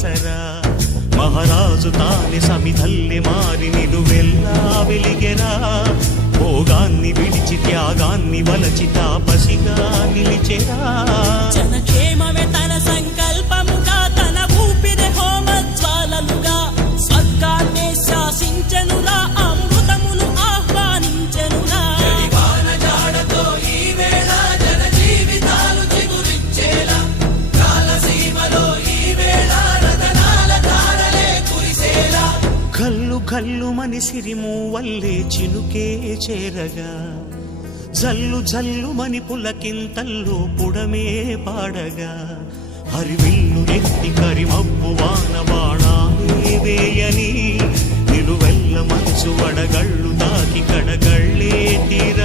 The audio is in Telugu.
ఆసరా మహారాజు తానే సమిధల్లె మారి నిలువెల్లా వెలిగెరా భోగాన్ని విడిచి త్యాగాన్ని వలచి తాపసిగా నిలిచెరా జనక్షేమమే తన సంకల్పముగా తన ఊపిరి హోమజ్వాలలుగా స్వర్గాన్నే శాసించెనురా అమృతమును ఆహ్వానించెనురా జాడతో ఈ వేళ జన జీవితాలు చిగురించేలా కాలసీమలో ఈ వేళ రతనాల ధారలే కురిసేలా కల్లు కల్లు మని సిరిము వల్లే చినుకే చేరగా జల్లు జల్లు మని పులకింతల్లు పుడమే పాడగా హరివిల్లు ఎత్తి కరిమబ్బు వాన బాణాలే వేయని నిలువెల్ల మంచు వడగళ్ళు తాకి కడగళ్ళే తీర